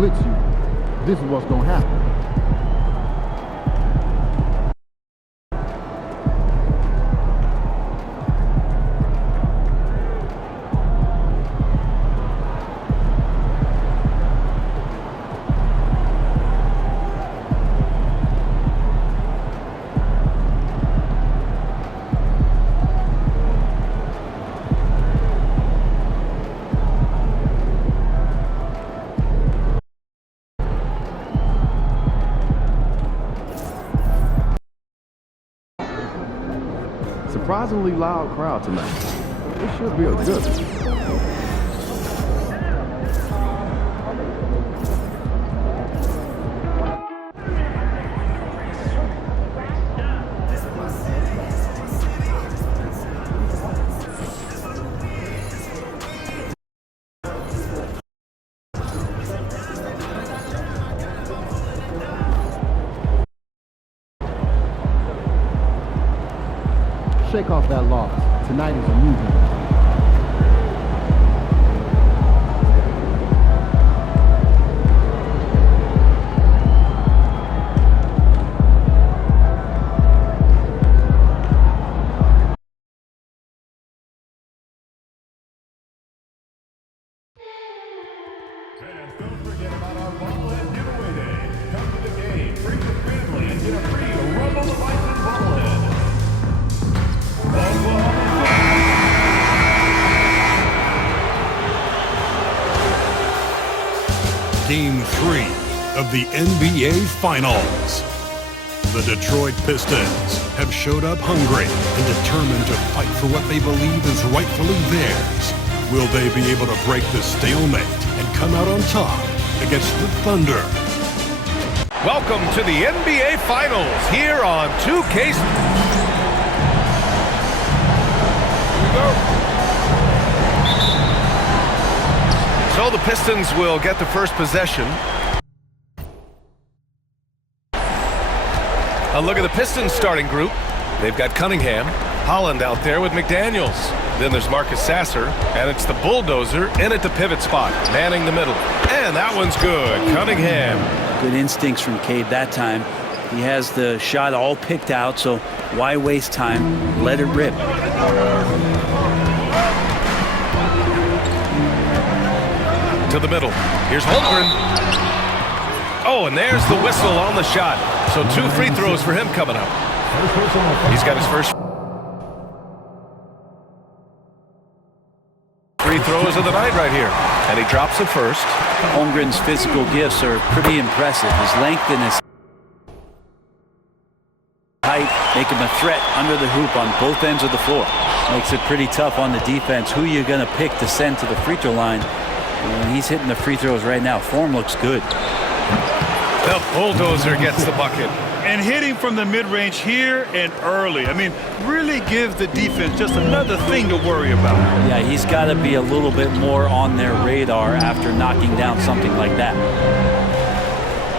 blitz you, this is what's going to happen. Surprisingly loud crowd tonight. It should be a good one. Shake off that loss. Tonight is a new day. And don't forget about our bobblehead giveaway day. Come to the game, bring your family, and get a free Rumble the Bison bobblehead. Game 3 of the NBA Finals. The Detroit Pistons have showed up hungry and determined to fight for what they believe is rightfully theirs. Will they be able to break the stalemate and come out on top against the Thunder? Welcome to the NBA Finals here on 2K. So the Pistons will get the first possession. A look at the Pistons starting group. They've got Cunningham, Holland out there with McDaniels. Then there's Marcus Sasser, and it's the bulldozer in at the pivot spot, manning the middle. And that one's good. Cunningham. Good instincts from Cade that time. He has the shot all picked out, so why waste time? Let it rip. To the middle. Here's Holmgren. Oh, and there's the whistle on the shot. So 2 free throws for him coming up. He's got his first free throws of the night right here. And he drops it first. Holmgren's physical gifts are pretty impressive. His length and his height make him a threat under the hoop on both ends of the floor. Makes it pretty tough on the defense. Who you're going to pick to send to the free throw line. And he's hitting the free throws right now. Form looks good. The bulldozer gets the bucket. And hitting from the mid-range here and early. I mean, really gives the defense just another thing to worry about. Yeah, he's got to be a little bit more on their radar after knocking down something like that.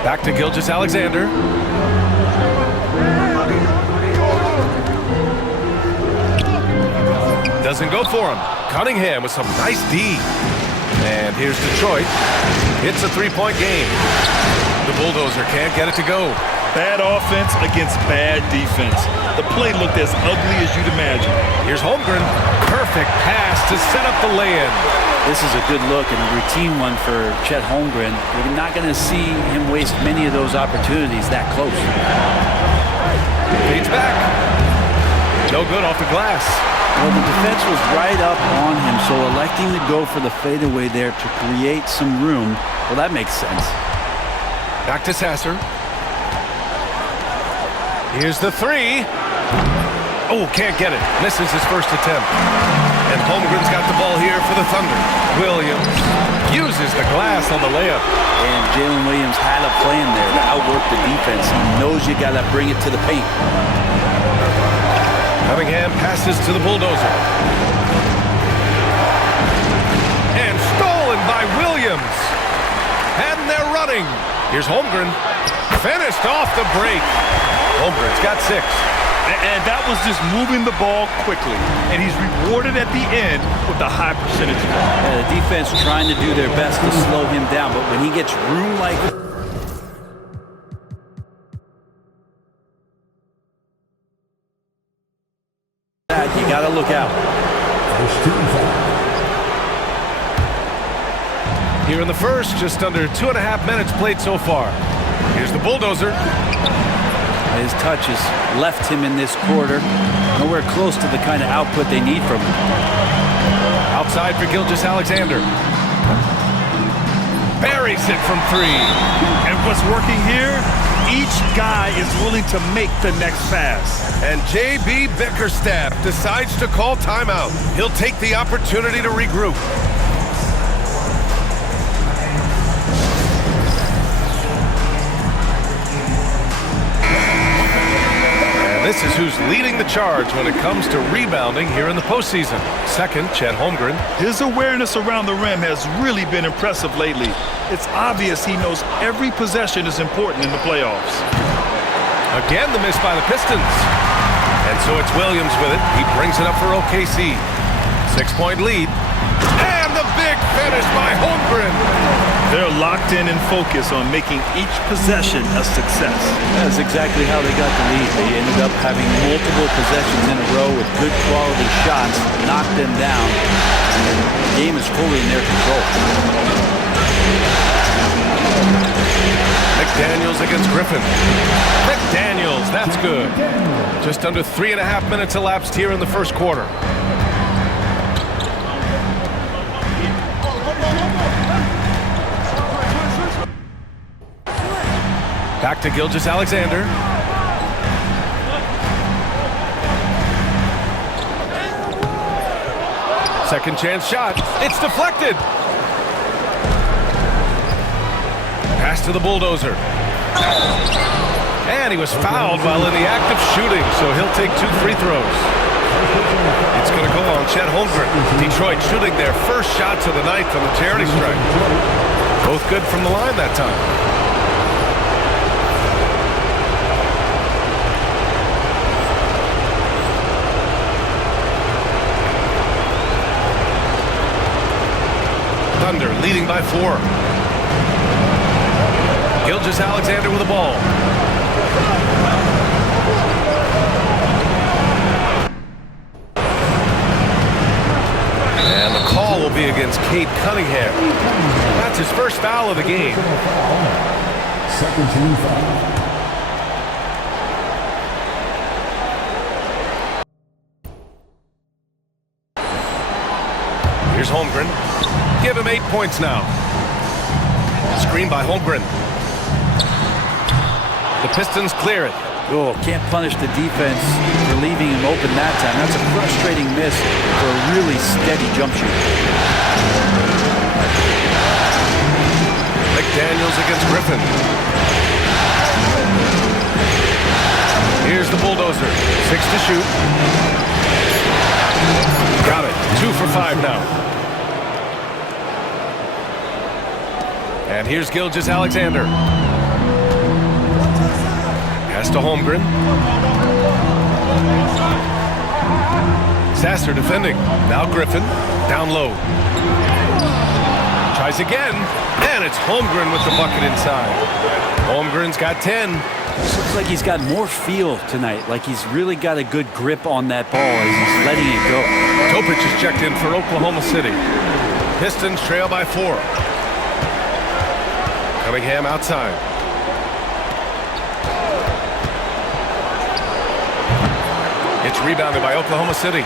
Back to Gilgeous-Alexander. Doesn't go for him. Cunningham with some nice D. And here's Detroit. It's a three-point game. The bulldozer can't get it to go. Bad offense against bad defense. The play looked as ugly as you'd imagine. Here's Holmgren. Perfect pass to set up the lay-in. This is a good look and a routine one for Chet Holmgren. You're not going to see him waste many of those opportunities that close. Fades back. No good off the glass. Well, the defense was right up on him, so electing to go for the fadeaway there to create some room, well, that makes sense. Back to Sasser. Here's the three. Oh, can't get it. Misses his first attempt. And Holmgren's got the ball here for the Thunder. Williams uses the glass on the layup. And Jalen Williams had a plan there to outwork the defense. He knows you got to bring it to the paint. Cunningham passes to the bulldozer. And stolen by Williams. And they're running. Here's Holmgren. Finished off the break. Holmgren's got 6. And that was just moving the ball quickly. And he's rewarded at the end with a high percentage. The defense trying to do their best to slow him down, but when he gets room like that, you got to look out. Here in the first, just under 2.5 minutes played so far. Here's the bulldozer. His touch has left him in this quarter. Nowhere close to the kind of output they need from him. Outside for Gilgeous-Alexander. Buries it from 3. And what's working here, each guy is willing to make the next pass. And J.B. Bickerstaff decides to call timeout. He'll take the opportunity to regroup. This is who's leading the charge when it comes to rebounding here in the postseason. Second, Chet Holmgren. His awareness around the rim has really been impressive lately. It's obvious he knows every possession is important in the playoffs. Again, the miss by the Pistons. And so it's Williams with it. He brings it up for OKC. 6-point lead. And the big finish by Holmgren. They're locked in and focused on making each possession a success. That's exactly how they got the lead. They ended up having multiple possessions in a row with good quality shots, knocked them down, and the game is fully in their control. McDaniels against Griffin. McDaniels, that's good. Just under 3.5 minutes elapsed here in the first quarter. Back to Gilgeous-Alexander. Second chance shot. It's deflected. Pass to the bulldozer. And he was fouled while in the act of shooting, so he'll take 2 free throws. It's going to go on Chet Holmgren. Detroit shooting their first shots of the night from the charity stripe. Both good from the line that time. Thunder leading by 4. Gilgeous-Alexander with the ball. And the call will be against Cade Cunningham. That's his first foul of the game. Second team foul. Here's Holmgren. Give him 8 points now. Screen by Holmgren. The Pistons clear it. Oh, can't punish the defense for leaving him open that time. That's a frustrating miss for a really steady jump shot. McDaniels against Griffin. Here's the bulldozer. 6 to shoot. Got it. 2 for 5 now. And here's Gilgeous-Alexander. Pass to Holmgren. Sasser defending. Now Griffin. Down low. Tries again. And it's Holmgren with the bucket inside. Holmgren's got 10. Looks like he's got more feel tonight. Like he's really got a good grip on that ball as he's letting it go. Topic is checked in for Oklahoma City. Pistons trail by 4. Cunningham outside. It's rebounded by Oklahoma City.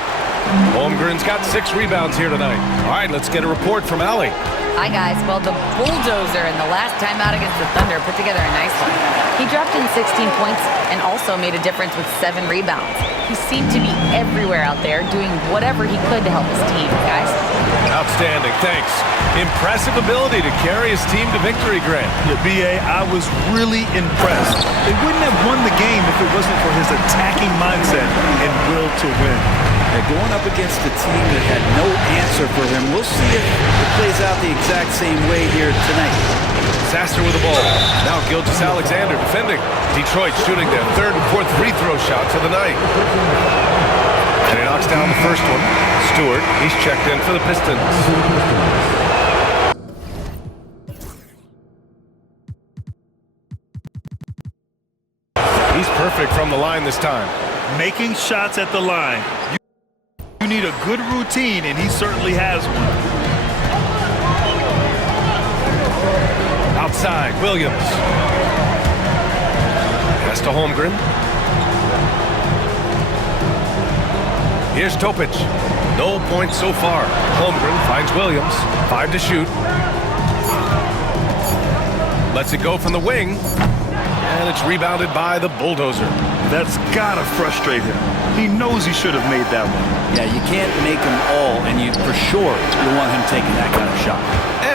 Holmgren's got 6 rebounds here tonight. All right, let's get a report from Allie. Hi, guys. Well, the bulldozer in the last time out against the Thunder put together a nice one. He dropped in 16 points and also made a difference with 7 rebounds. He seemed to be everywhere out there doing whatever he could to help his team, guys. Outstanding, thanks. Impressive ability to carry his team to victory, Grant. Yeah, B.A., I was really impressed. They wouldn't have won the game if it wasn't for his attacking mindset and will to win. Going up against a team that had no answer for him. We'll see if it plays out the exact same way here tonight. Sasser with the ball. Now Gilgeous-Alexander defending. Detroit shooting their third and fourth free throw shots of the night. And he knocks down the first one. Stewart, he's checked in for the Pistons. He's perfect from the line this time. Making shots at the line. You need a good routine, and he certainly has one. Outside, Williams. Pass to Holmgren. Here's Topic. No points so far. Holmgren finds Williams. 5 to shoot. Lets it go from the wing. And it's rebounded by the Bulldozer. That's gotta frustrate him. He knows he should have made that one. Yeah, you can't make them all, and you for sure you want him taking that kind of shot.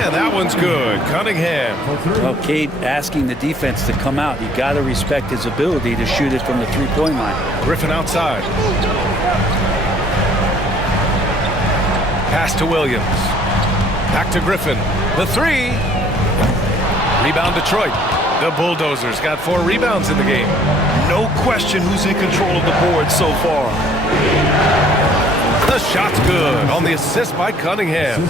And that one's good. Cunningham. Well, Cade asking the defense to come out. You got to respect his ability to shoot it from the three-point line. Griffin outside. Pass to Williams. Back to Griffin. The three. Rebound Detroit. The Bulldozers got 4 rebounds in the game. No question who's in control of the board so far. The shot's good on the assist by Cunningham.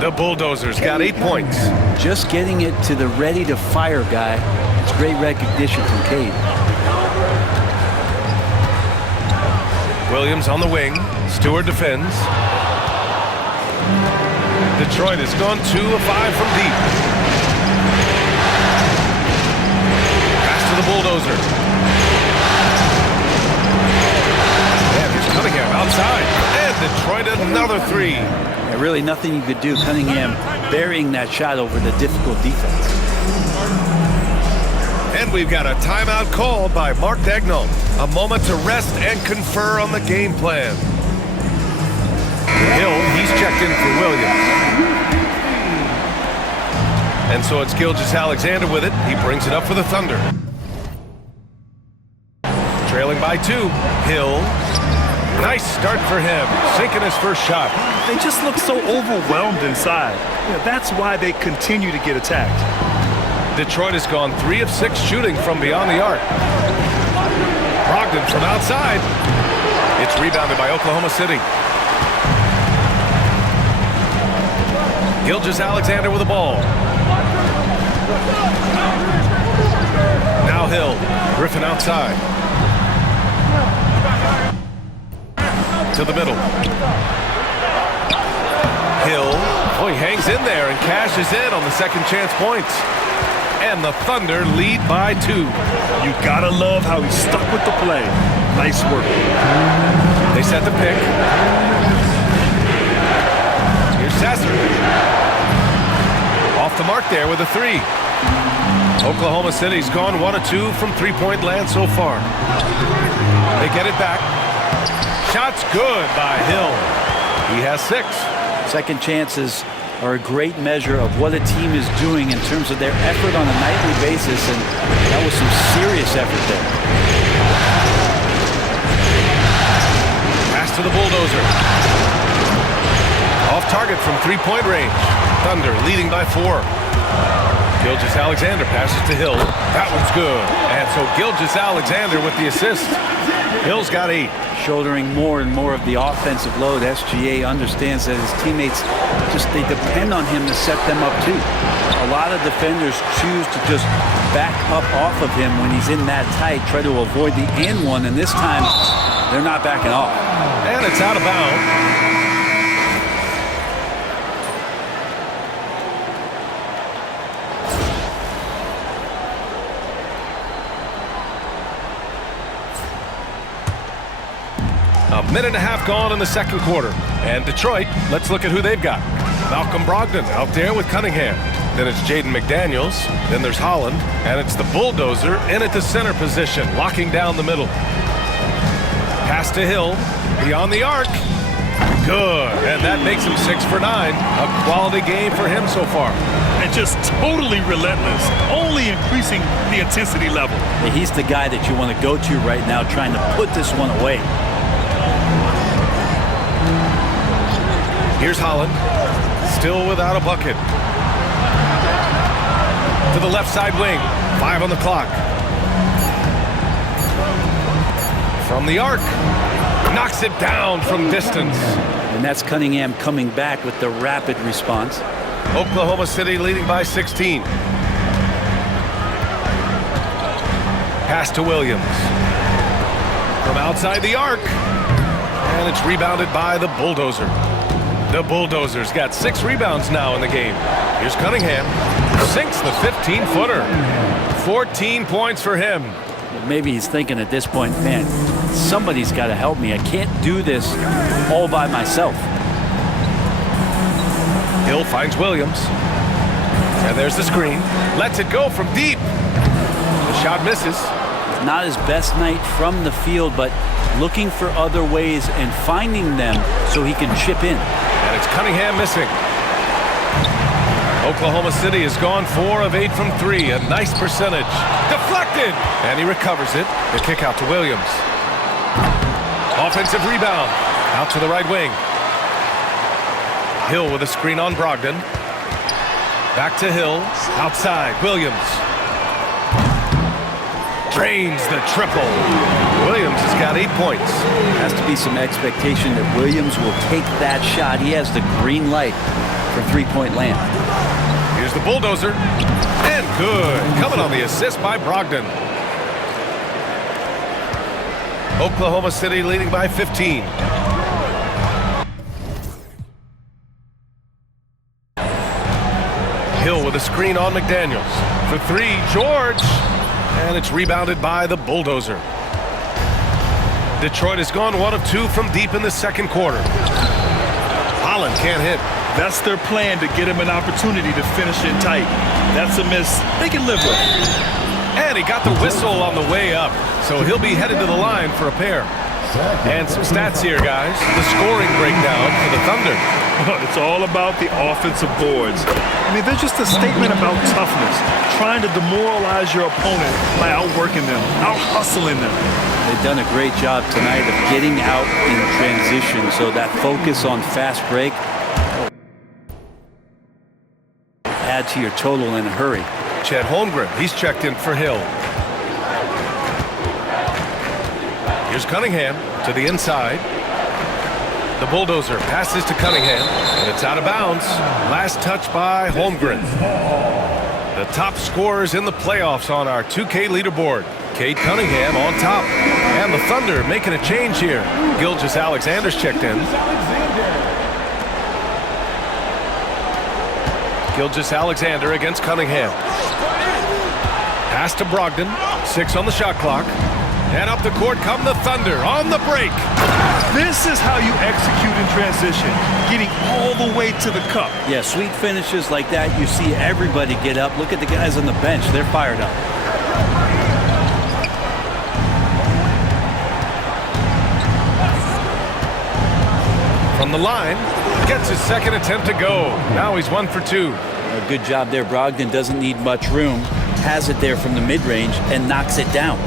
The Bulldozers got 8 points. Just getting it to the ready-to-fire guy. It's great recognition from Cade. Williams on the wing. Stewart defends. Detroit has gone 2 of 5 from deep. The Bulldozer. And here's Cunningham outside. And Detroit another 3. Yeah, really nothing you could do. Cunningham burying that shot over the difficult defense. And we've got a timeout called by Mark Daigneault. A moment to rest and confer on the game plan. Hill, he's checked in for Williams. And so it's Gilgeous-Alexander with it. He brings it up for the Thunder. Trailing by 2. Hill. Nice start for him. Sinking his first shot. They just look so overwhelmed inside. Yeah, that's why they continue to get attacked. Detroit has gone 3 of 6 shooting from beyond the arc. Brogdon from outside. It's rebounded by Oklahoma City. Gilgeous-Alexander with the ball. Now Hill. Griffin outside. To the middle. Hill. Oh, he hangs in there and cashes in on the second chance points. And the Thunder lead by 2. You gotta love how he stuck with the play. Nice work. They set the pick. Here's Sasser. Off the mark there with a 3. Oklahoma City's gone 1 of 2 from three-point land so far. They get it back. Shot's good by Hill. He has 6. Second chances are a great measure of what a team is doing in terms of their effort on a nightly basis, and that was some serious effort there. Pass to the Bulldozer. Off target from three-point range. Thunder leading by 4. Gilgeous-Alexander passes to Hill. That one's good. And so Gilgeous-Alexander with the assist. Hill's got 8. Shouldering more and more of the offensive load. SGA understands that his teammates they depend on him to set them up too. A lot of defenders choose to just back up off of him when he's in that tight, try to avoid the and one, and this time they're not backing off. And it's out of bounds. A minute and a half gone in the second quarter. And Detroit, let's look at who they've got. Malcolm Brogdon out there with Cunningham. Then it's Jaden McDaniels. Then there's Holland. And it's the Bulldozer in at the center position, locking down the middle. Pass to Hill. Beyond the arc. Good. And that makes him 6 for 9. A quality game for him so far. And just totally relentless. Only increasing the intensity level. He's the guy that you want to go to right now, trying to put this one away. Here's Holland, still without a bucket. to the left side wing. 5 on the clock. From the arc. Knocks it down from distance. And that's Cunningham coming back with the rapid response. Oklahoma City leading by 16. Pass to Williams. From outside the arc. And it's rebounded by the Bulldozer. The Bulldozers got 6 rebounds now in the game. Here's Cunningham. Sinks the 15-footer. 14 points for him. Maybe he's thinking at this point, man, somebody's got to help me. I can't do this all by myself. Hill finds Williams. And there's the screen. Lets it go from deep. The shot misses. Not his best night from the field, but looking for other ways and finding them so he can chip in. And it's Cunningham missing. Oklahoma City has gone 4 of 8 from 3. A nice percentage. Deflected! And he recovers it. The kick out to Williams. Offensive rebound. Out to the right wing. Hill with a screen on Brogdon. Back to Hill. Outside. Williams. Drains the triple. Williams has got 8 points. Has to be some expectation that Williams will take that shot. He has the green light for three-point land. Here's the Bulldozer. And good. Coming on the assist by Brogdon. Oklahoma City leading by 15. Hill with a screen on McDaniels. For 3, George. And it's rebounded by the Bulldozer. Detroit has gone 1 of 2 from deep in the second quarter. Holland can't hit. That's their plan, to get him an opportunity to finish it tight. That's a miss they can live with. And he got the whistle on the way up, so he'll be headed to the line for a pair. And some stats here, guys. The scoring breakdown for the Thunder. It's all about the offensive boards. I mean, they're just a statement about toughness, trying to demoralize your opponent by outworking them, out-hustling them. They've done a great job tonight of getting out in transition, so that focus on fast break, add to your total in a hurry. Chet Holmgren, he's checked in for Hill. Here's Cunningham to the inside. The Bulldozer passes to Cunningham, and it's out of bounds. Last touch by Holmgren. The top scorers in the playoffs on our 2K leaderboard. Cade Cunningham on top. And the Thunder making a change here. Gilgeous-Alexander's checked in. Gilgeous-Alexander against Cunningham. Pass to Brogdon. 6 on the shot clock. And up the court come the Thunder on the break. This is how you execute in transition, getting all the way to the cup. Yeah, sweet finishes like that, you see everybody get up. Look at the guys on the bench. They're fired up. From the line, gets his second attempt to go. Now he's 1 for 2. A good job there. Brogdon doesn't need much room. Has it there from the mid-range and knocks it down.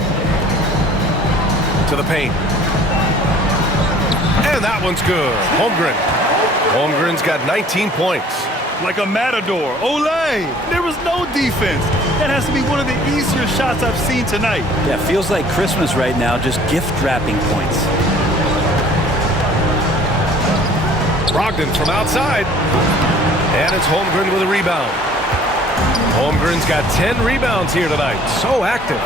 To the paint. And that one's good. Holmgren. Holmgren's got 19 points. Like a matador. Olay! There was no defense. That has to be one of the easier shots I've seen tonight. Yeah, feels like Christmas right now, just gift-wrapping points. Brogdon from outside. And it's Holmgren with a rebound. Holmgren's got 10 rebounds here tonight. So active.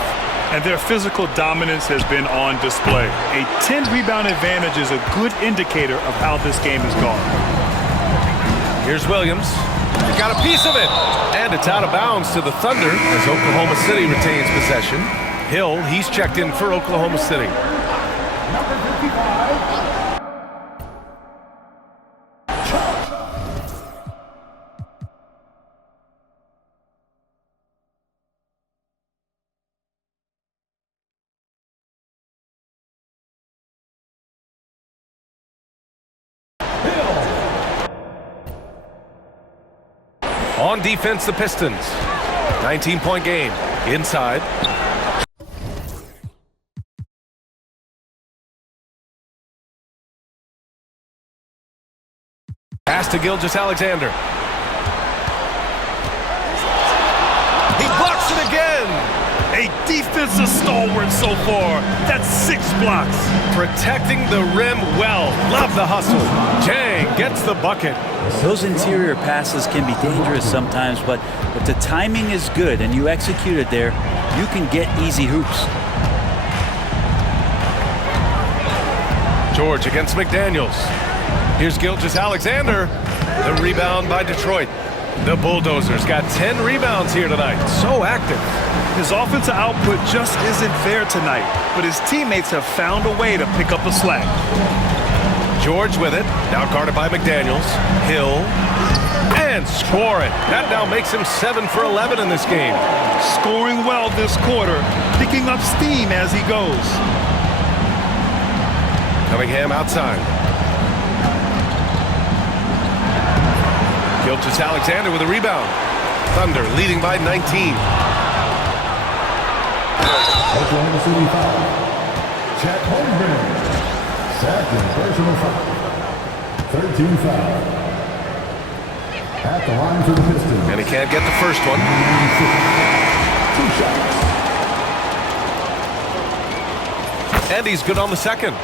And their physical dominance has been on display. A 10-rebound advantage is a good indicator of how this game has gone. Here's Williams. He got a piece of it. And it's out of bounds to the Thunder as Oklahoma City retains possession. Hill, he's checked in for Oklahoma City. On defense, the Pistons. 19-point game. Inside. Pass to Gilgeous-Alexander. He so far. That's 6 blocks. Protecting the rim well. Love the hustle. Jang gets the bucket. Those interior passes can be dangerous sometimes, but if the timing is good and you execute it there, you can get easy hoops. George against McDaniels. Here's Gilgeous-Alexander. The rebound by Detroit. The Bulldozers got 10 rebounds here tonight. So active. His offensive output just isn't there tonight, but his teammates have found a way to pick up the slack. George with it. Now guarded by McDaniels. Hill. And scoring. That now makes him 7 for 11 in this game. Scoring well this quarter, picking up steam as he goes. Cunningham outside. Gilgeous-Alexander with a rebound. Thunder leading by 19. Oklahoma City foul. Chet Holmgren. Second personal foul. 13 foul. At the line for the Pistons. And he can't get the first one. 2 shots. And he's good on the second.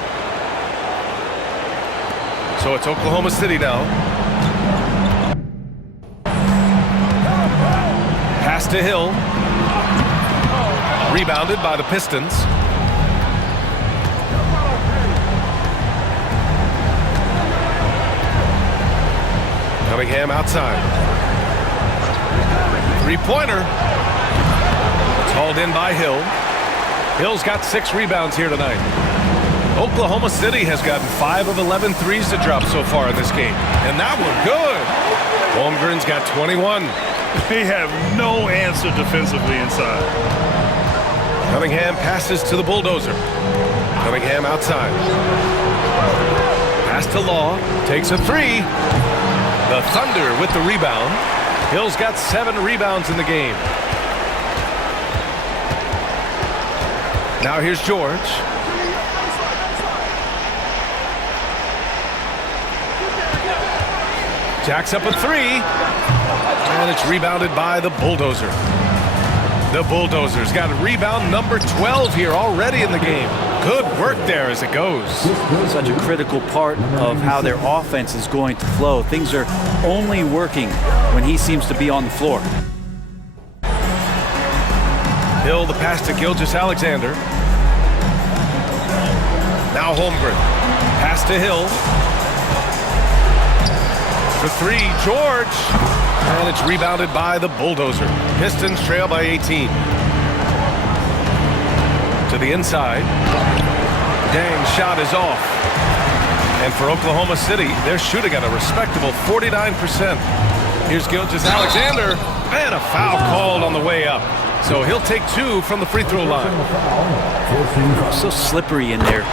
So it's Oklahoma City now. Pass to Hill. Rebounded by the Pistons. Cunningham outside. Three-pointer. It's hauled in by Hill. Hill's got 6 rebounds here tonight. Oklahoma City has gotten 5 of 11 threes to drop so far in this game. And that one good. Holmgren's got 21. They have no answer defensively inside. Cunningham passes to the Bulldozer. Cunningham outside. Pass to Law. Takes a 3. The Thunder with the rebound. Hill's got 7 rebounds in the game. Now here's George. Jacks up a 3. And it's rebounded by the Bulldozer. The Bulldozers got rebound number 12 here already in the game. Good work there as it goes. Such a critical part of how their offense is going to flow. Things are only working when he seems to be on the floor. Hill, the pass to Gilgeous-Alexander. Now Holmgren. Pass to Hill. For 3, George. And it's rebounded by the Bulldozer. Pistons trail by 18. To the inside. Dang, shot is off. And for Oklahoma City, they're shooting at a respectable 49%. Here's Gilgeous-Alexander. And a foul called on the way up. So he'll take 2 from the free throw line. So slippery in there.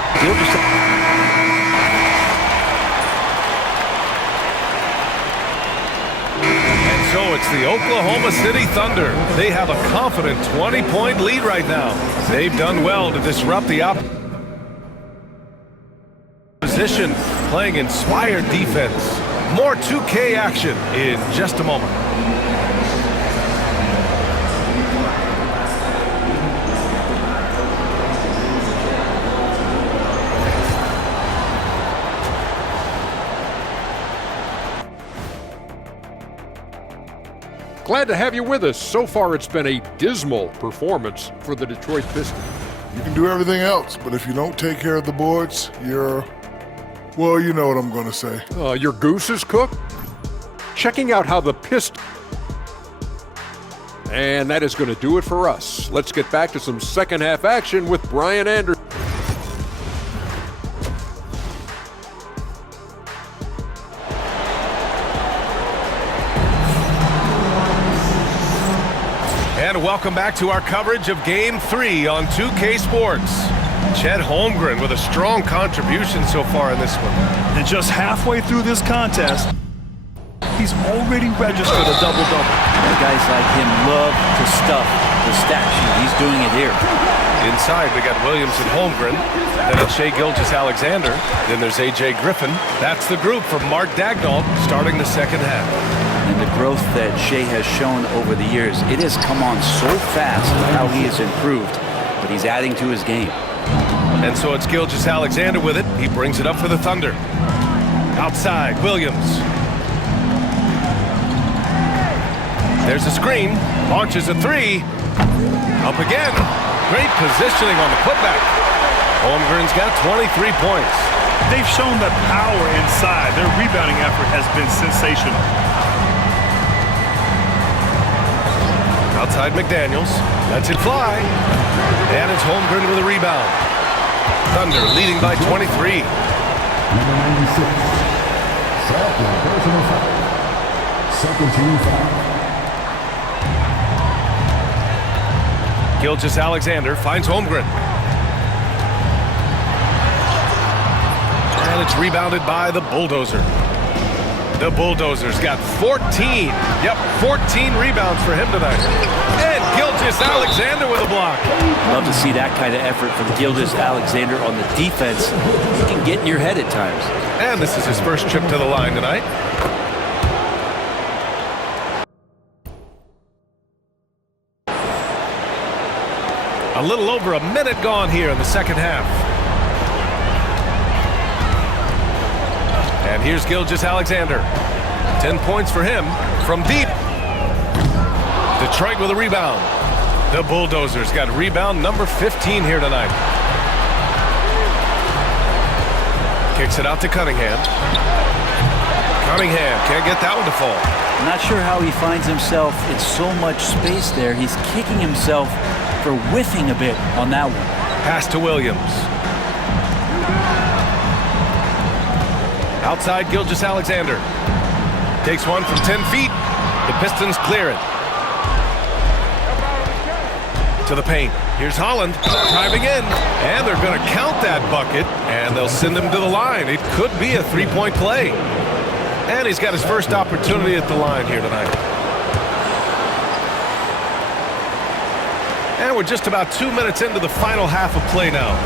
So it's the Oklahoma City Thunder. They have a confident 20-point lead right now. They've done well to disrupt the opposition, playing inspired defense. More 2K action in just a moment. Glad to have you with us. So far, it's been a dismal performance for the Detroit Pistons. You can do everything else, but if you don't take care of the boards, you're, well, you know what I'm going to say. Your goose is cooked? Checking out how the Pistons... And that is going to do it for us. Let's get back to some second half action with Brian Anderson. And welcome back to our coverage of Game 3 on 2K Sports. Chet Holmgren with a strong contribution so far in this one. And just halfway through this contest, he's already registered a double-double. Guys like him love to stuff the stat sheet. He's doing it here. Inside, we got Williams and Holmgren. Then it's Shai Gilgeous-Alexander. Then there's A.J. Griffin. That's the group from Mark Daigneault starting the second half. And the growth that Shai has shown over the years, it has come on so fast how he has improved. but he's adding to his game. And so it's Gilgeous-Alexander with it. He brings it up for the Thunder. Outside, Williams. There's a screen. Launches a three. Up again. Great positioning on the putback. Holmgren's got 23 points. They've shown that power inside. Their rebounding effort has been sensational. Outside McDaniels. Lets it fly. And it's Holmgren with a rebound. Thunder leading by 23. Number 96. Second personal foul. Second team foul. Gilgeous-Alexander finds Holmgren. And it's rebounded by the Bulldozer. The Bulldozer's got 14. Yep, 14 rebounds for him tonight. And Gilgeous-Alexander with a block. Love to see that kind of effort from Gilgeous-Alexander on the defense. He can get in your head at times. And this is his first trip to the line tonight. A little over a minute gone here in the second half. And here's Gilgeous-Alexander. 10 points for him from deep. Detroit with a rebound. The Bulldozers got rebound number 15 here tonight. Kicks it out to Cunningham. Cunningham can't get that one to fall. I'm not sure how he finds himself in so much space there. He's kicking himself for whiffing a bit on that one. Pass to Williams. Outside Gilgeous-Alexander. Takes one from 10 feet. The Pistons clear it. To the paint. Here's Holland driving in. And they're going to count that bucket. And they'll send him to the line. It could be a three-point play. And he's got his first opportunity at the line here tonight. And we're just about 2 minutes into the final half of play now.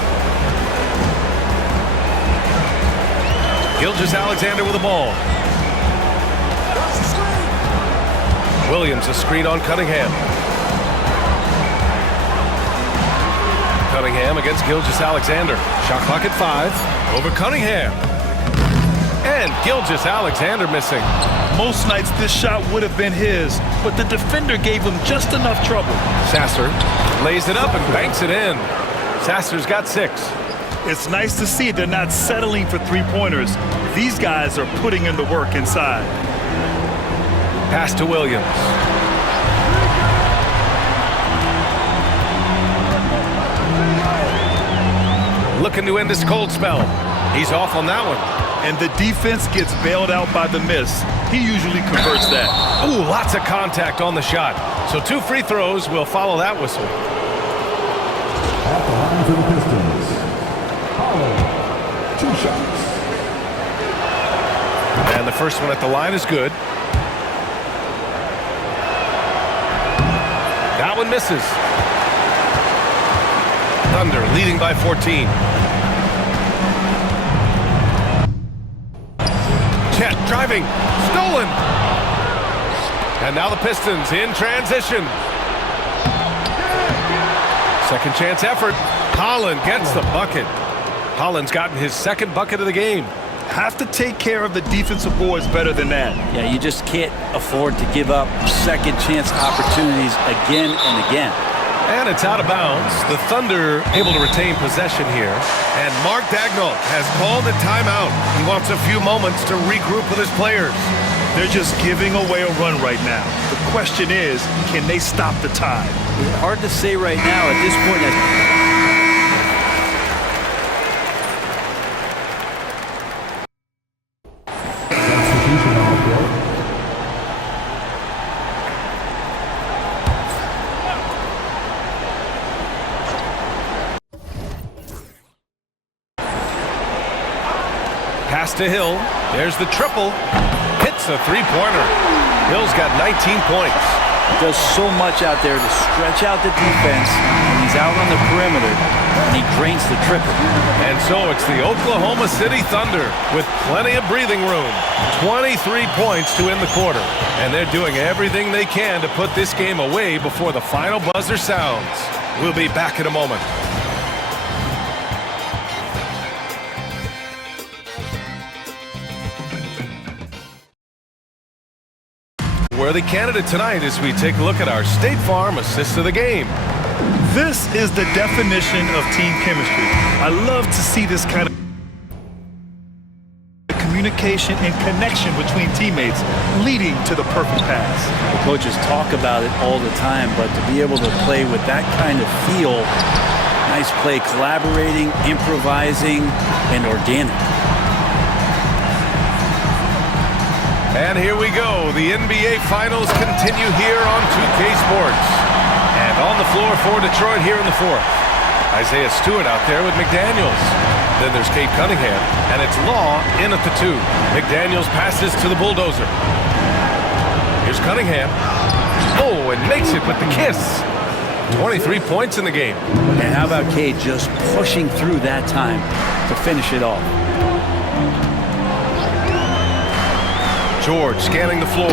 Gilgeous-Alexander with the ball. Williams a screen on Cunningham. Cunningham against Gilgeous-Alexander. Shot clock at 5. Over Cunningham. And Gilgeous-Alexander missing. Most nights this shot would have been his, but the defender gave him just enough trouble. Sasser lays it up and banks it in. Sasser's got 6. It's nice to see they're not settling for three-pointers. These guys are putting in the work inside. Pass to Williams. Looking to end this cold spell. He's off on that one. And the defense gets bailed out by the miss. He usually converts that. Ooh, lots of contact on the shot. So 2 free throws will follow that whistle. At the line for the Pistons. Holland, 2 shots. And the first one at the line is good. That one misses. Thunder leading by 14. Chet driving, stolen. And now the Pistons in transition. Second chance effort. Holland gets the bucket. Holland's gotten his second bucket of the game. Have to take care of the defensive boards better than that. Yeah, you just can't afford to give up second chance opportunities again and again. And it's out of bounds. The Thunder able to retain possession here. And Mark Daigneault has called a timeout. He wants a few moments to regroup with his players. They're just giving away a run right now. The question is, can they stop the tide? Hard to say right now at this point. Substitution on the field. Pass to Hill. There's the triple. Hits a three-pointer. Hill's got 19 points. Does so much out there to stretch out the defense. He's out on the perimeter, and he drains the triple. And so it's the Oklahoma City Thunder with plenty of breathing room. 23 points to end the quarter. And they're doing everything they can to put this game away before the final buzzer sounds. We'll be back in a moment. Worthy candidate tonight as we take a look at our State Farm assist of the game. This is the definition of team chemistry. I love to see this kind of communication and connection between teammates leading to the perfect pass. The coaches talk about it all the time, but to be able to play with that kind of feel, nice play, collaborating, improvising, and organic. And here we go. The NBA Finals continue here on 2K Sports. And on the floor for Detroit here in the fourth. Isaiah Stewart out there with McDaniels. Then there's Cade Cunningham, and it's Law in at the 2. McDaniels passes to the bulldozer. Here's Cunningham. Oh, and makes it with the kiss. 23 points in the game. And how about Cade just pushing through that time to finish it off? George scanning the floor.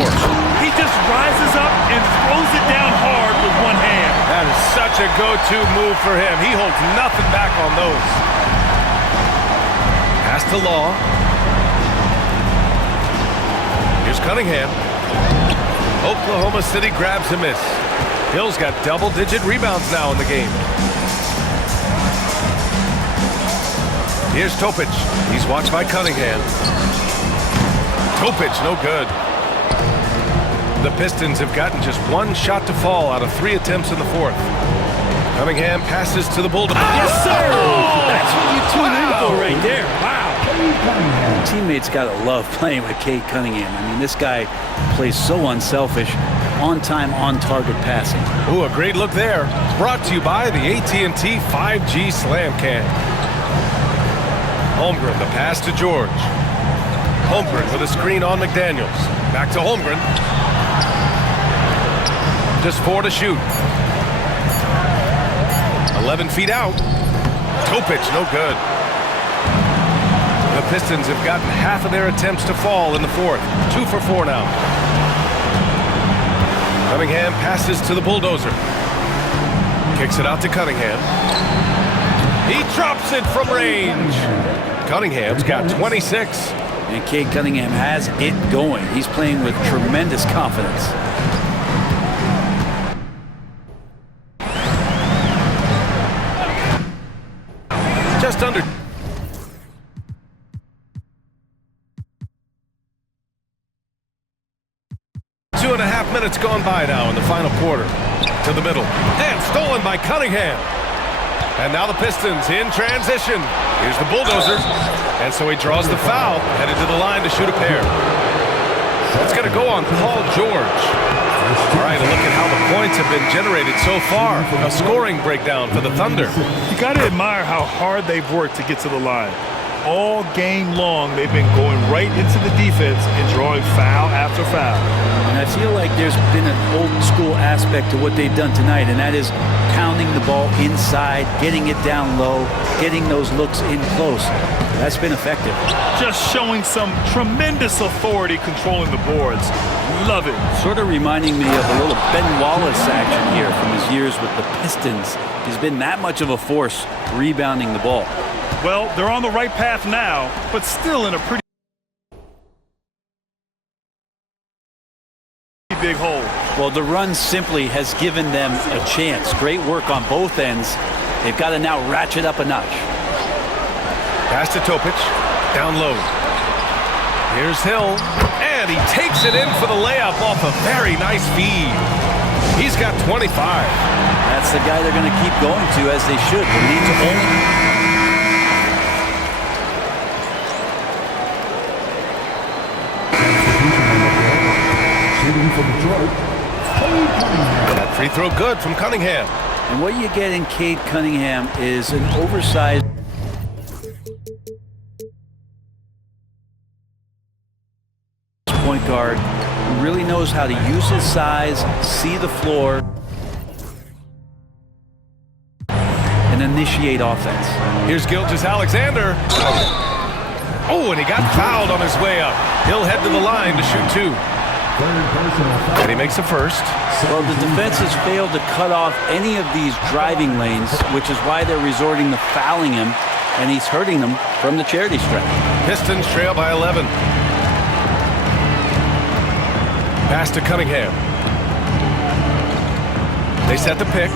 He just rises up and throws it down hard with one hand. That is such a go-to move for him. He holds nothing back on those. Pass to Law. Here's Cunningham. Oklahoma City grabs a miss. Hill's got double-digit rebounds now in the game. Here's Topic. He's watched by Cunningham. Topic, no good. The Pistons have gotten just one shot to fall out of 3 attempts in the fourth. Cunningham passes to the Bulldogs. Yes, sir! That's what you tune in for right there. Wow! Teammates gotta love playing with Cade Cunningham. I mean, this guy plays so unselfish, on-time, on-target passing. Ooh, a great look there. Brought to you by the AT&T 5G Slam Can. Holmgren, the pass to George. Holmgren with a screen on McDaniels. Back to Holmgren. Just 4 to shoot. 11 feet out. Topic, no good. The Pistons have gotten half of their attempts to fall in the fourth. 2 for 4 now. Cunningham passes to the bulldozer. Kicks it out to Cunningham. He drops it from range. Cunningham's got 26. And Cade Cunningham has it going. He's playing with tremendous confidence. Just under 2.5 minutes gone by now in the final quarter. To the middle. And stolen by Cunningham. And now the Pistons in transition. Here's the bulldozer. And so he draws the foul, headed to the line to shoot a pair. It's going to go on Paul George. All right, a look at how the points have been generated so far. A scoring breakdown for the Thunder. You got to admire how hard they've worked to get to the line. All game long, they've been going right into the defense and drawing foul after foul. And I feel like there's been an old school aspect to what they've done tonight, and that is pounding the ball inside, getting it down low, getting those looks in close. That's been effective. Just showing some tremendous authority controlling the boards. Love it. Sort of reminding me of a little Ben Wallace action here from his years with the Pistons. He's been that much of a force rebounding the ball. Well, they're on the right path now, but still in a pretty big hole. Well, the run simply has given them a chance. Great work on both ends. They've got to now ratchet up a notch. Pass to Topic, down low. Here's Hill, and he takes it in for the layup off a very nice feed. He's got 25. That's the guy they're going to keep going to, as they should. They need to only... That free throw good from Cunningham. And what you get in Cade Cunningham is an oversized point guard who really knows how to use his size, see the floor, and initiate offense. Here's Gilgeous-Alexander. Oh, and he got fouled on his way up. He'll head to the line to shoot 2. And he makes the first. Well, the defense has failed to cut off any of these driving lanes, which is why they're resorting to fouling him, and he's hurting them from the charity stripe. Pistons trail by 11. Pass to Cunningham. They set the pick.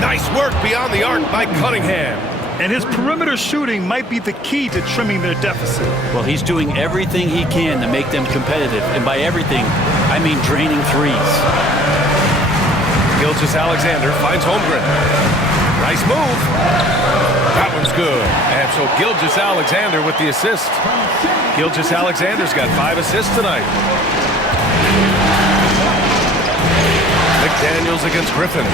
Nice work beyond the arc by Cunningham. And his perimeter shooting might be the key to trimming their deficit. Well, he's doing everything he can to make them competitive. And by everything, I mean draining threes. Gilgeous-Alexander finds Holmgren. Nice move. That one's good. And so Gilgeous-Alexander with the assist. Gilgeous-Alexander's got 5 assists tonight. McDaniels against Griffin.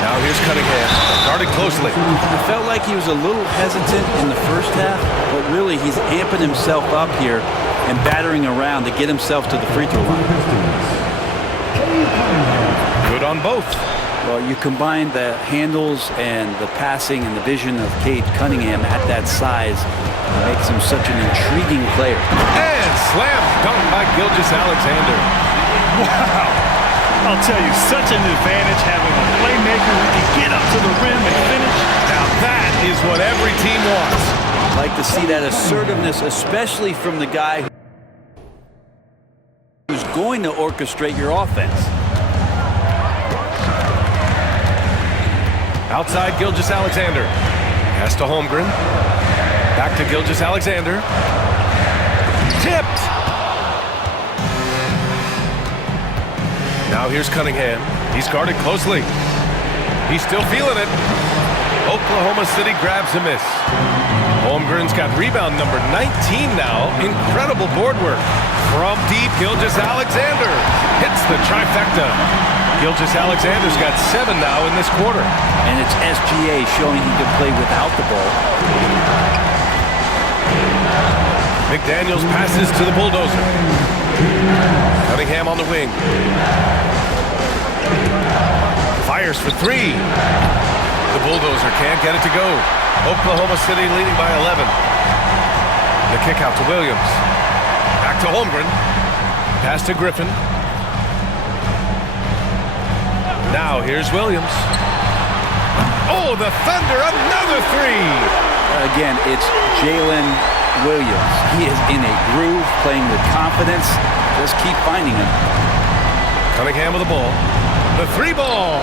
Now here's Cunningham, guarded closely. It felt like he was a little hesitant in the first half, but really he's amping himself up here and battering around to get himself to the free throw line. Good on both. Well, you combine the handles and the passing and the vision of Cade Cunningham at that size, it makes him such an intriguing player. And slam dunk by Gilgeous-Alexander. Wow. I'll tell you, such an advantage having a playmaker who can get up to the rim and finish. Now that is what every team wants. I'd like to see that assertiveness, especially from the guy who's going to orchestrate your offense. Outside Gilgeous-Alexander. Pass to Holmgren. Back to Gilgeous-Alexander. Tipped. Now here's Cunningham. He's guarded closely. He's still feeling it. Oklahoma City grabs a miss. Holmgren's got rebound number 19 now. Incredible board work. From deep, Gilgeous-Alexander hits the trifecta. Gilgeous-Alexander's got 7 now in this quarter. And it's SGA showing he can play without the ball. McDaniels passes to the bulldozer. Cunningham on the wing. Fires for 3. The bulldozer can't get it to go. Oklahoma City leading by 11. The kick out to Williams. Back to Holmgren. Pass to Griffin. Now here's Williams. Oh, the Thunder, another 3. Again, it's Jalen Williams. He is in a groove, playing with confidence. Just keep finding him. Cunningham with the ball. The 3 ball.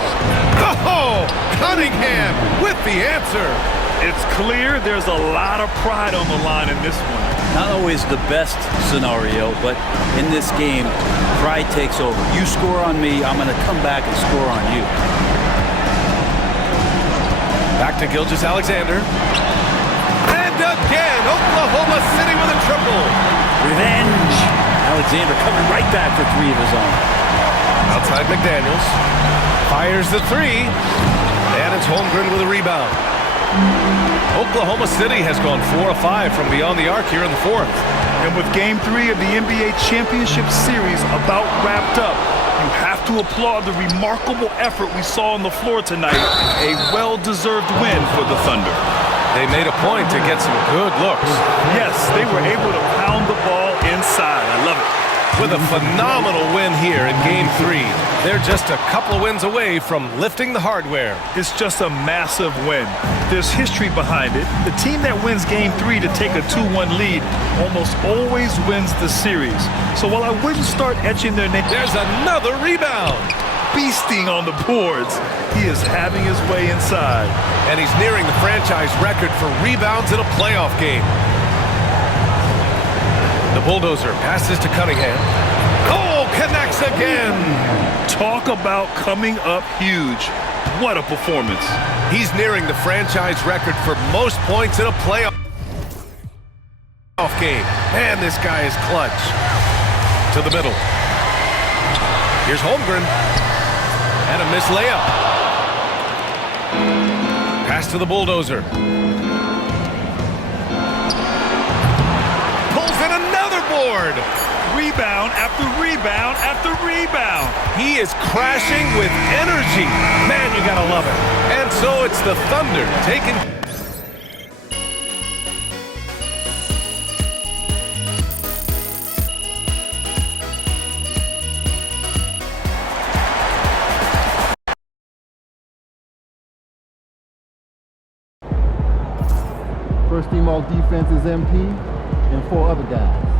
Oh, Cunningham with the answer. It's clear there's a lot of pride on the line in this one. Not always the best scenario, but in this game, pride takes over. You score on me, I'm going to come back and score on you. Back to Gilgeous-Alexander. And again, Oklahoma City with a triple. Revenge. Alexander coming right back for 3 of his own. Outside McDaniels. Fires the 3. And it's Holmgren with a rebound. Oklahoma City has gone 4 of 5 from beyond the arc here in the 4th. And with Game 3 of the NBA Championship Series about wrapped up, you have to applaud the remarkable effort we saw on the floor tonight. A well-deserved win for the Thunder. They made a point to get some good looks. Yes, they were able to pound the ball inside. I love it. With a phenomenal win here in Game 3. They're just a couple wins away from lifting the hardware. It's just a massive win. There's history behind it. The team that wins Game 3 to take a 2-1 lead almost always wins the series. So while I wouldn't start etching their name, there's another rebound. Feasting on the boards. He is having his way inside. And he's nearing the franchise record for rebounds in a playoff game. The bulldozer passes to Cunningham. Oh, connects again. Talk about coming up huge. What a performance. He's nearing the franchise record for most points in a playoff game. Man, this guy is clutch. To the middle. Here's Holmgren. And a missed layup. Pass to the bulldozer. Pulls in another board. Rebound after rebound after rebound. He is crashing with energy. Man, you gotta love it. And so it's the Thunder taking... First team all defense is MP and 4 other guys.